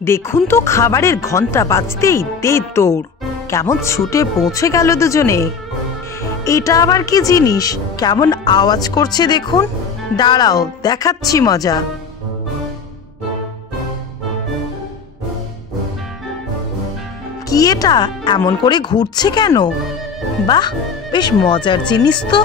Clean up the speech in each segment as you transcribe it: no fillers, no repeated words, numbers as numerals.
দেখুন তো, খাবারের ঘন্টা বাজতেই দেড় দৌড়। কেমন ছুটে পৌঁছে গেল দুজনে। এটা আবার কি জিনিস? কেমন আওয়াজ করছে দেখুন। দাঁড়াও, দেখাচ্ছি মজা। কি এটা এমন করে ঘুরছে কেন? বাহ, বেশ মজার জিনিস তো।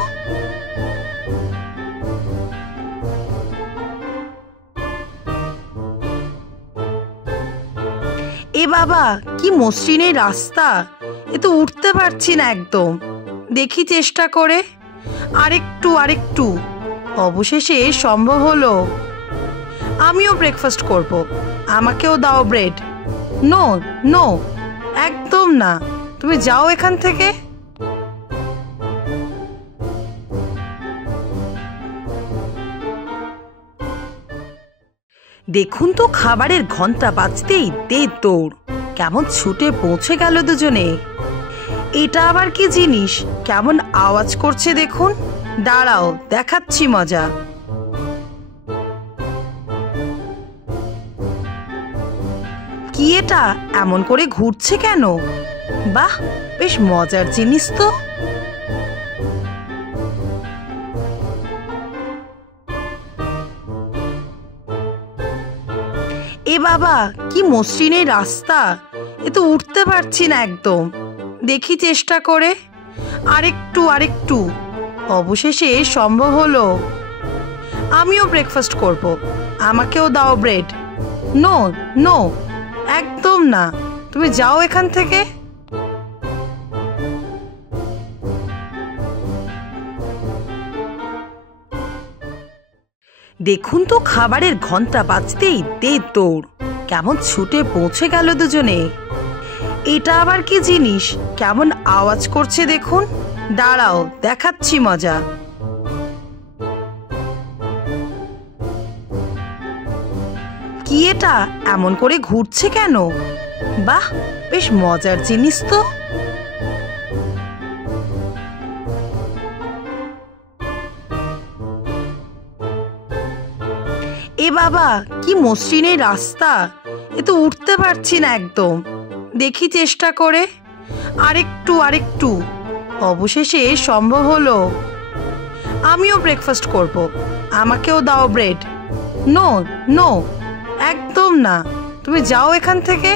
এ বাবা, কি মসৃণ এই রাস্তা! এ তো উঠতে পারছি না একদম। দেখি চেষ্টা করে। আরেকটু আরেকটু। অবশেষে সম্ভব হলো। আমিও ব্রেকফাস্ট করব। আমাকেও দাও ব্রেড। নো নো, একদম না। তুমি যাও এখান থেকে। দেখুন তো, খাবারের ঘন্টা বাজতেই দেড় দৌড়। কেমন ছুটে পৌঁছে গেল দুজনে। এটা আবার কি জিনিস? কেমন আওয়াজ করছে দেখুন। দাঁড়াও, দেখাচ্ছি মজা। কি এটা এমন করে ঘুরছে কেন? বাহ, বেশ মজার জিনিস তো। এ বাবা, কি মসৃণ এই রাস্তা! এ তো উঠতে পারছি না একদম। দেখি চেষ্টা করে। আরেকটু আরেকটু। অবশেষে সম্ভব হলো। আমিও ব্রেকফাস্ট করব। আমাকেও দাও ব্রেড। নো নো, একদম না। তুমি যাও এখান থেকে। দেখুন তো, খাবারের ঘন্টা বাজতেই দেড় দৌড়। কেমন ছুটে পৌঁছে গেল দুজনে। এটা আবার কি জিনিস? কেমন আওয়াজ করছে দেখুন। দাঁড়াও, দেখাচ্ছি মজা। কি এটা এমন করে ঘুরছে কেন? বাহ, বেশ মজার জিনিস তো। এ বাবা, কি মসৃণ এই রাস্তা! এ তো উঠতে পারছি না একদম। দেখি চেষ্টা করে। আরেকটু আরেকটু। অবশেষে সম্ভব হলো। আমিও ব্রেকফাস্ট করব। আমাকেও দাও ব্রেড। নো নো, একদম না। তুমি যাও এখান থেকে।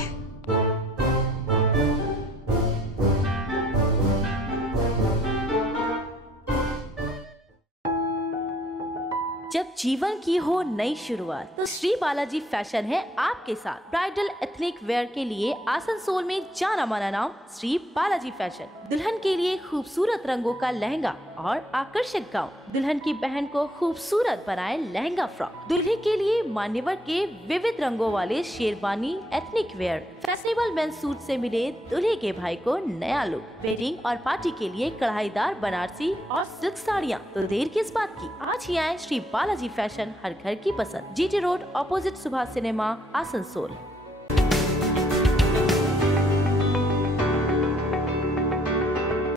जब जीवन की हो नई शुरुआत तो श्री बालाजी फैशन है आपके साथ। ब्राइडल एथनिक वेयर के लिए आसनसोल में जाना माना नाम श्री बालाजी फैशन। दुल्हन के लिए खूबसूरत रंगों का लहंगा और आकर्षक गाउन। दुल्हन की बहन को खूबसूरत बनाए लहंगा फ्रॉक। दुल्हे के लिए मान्यवर के विविध रंगों वाले sherwani ethnic wear. Fashionable main suit से मिले दुल्हे के भाई को नया लुक। वेडिंग और पार्टी के लिए कढ़ाईदार बनारसी और सिल्क साड़ियाँ। तो देर किस बात की, आज ही आए श्री बालाजी फैशन, हर घर की पसंद। GT road, opposite Subhash cinema, Asansol.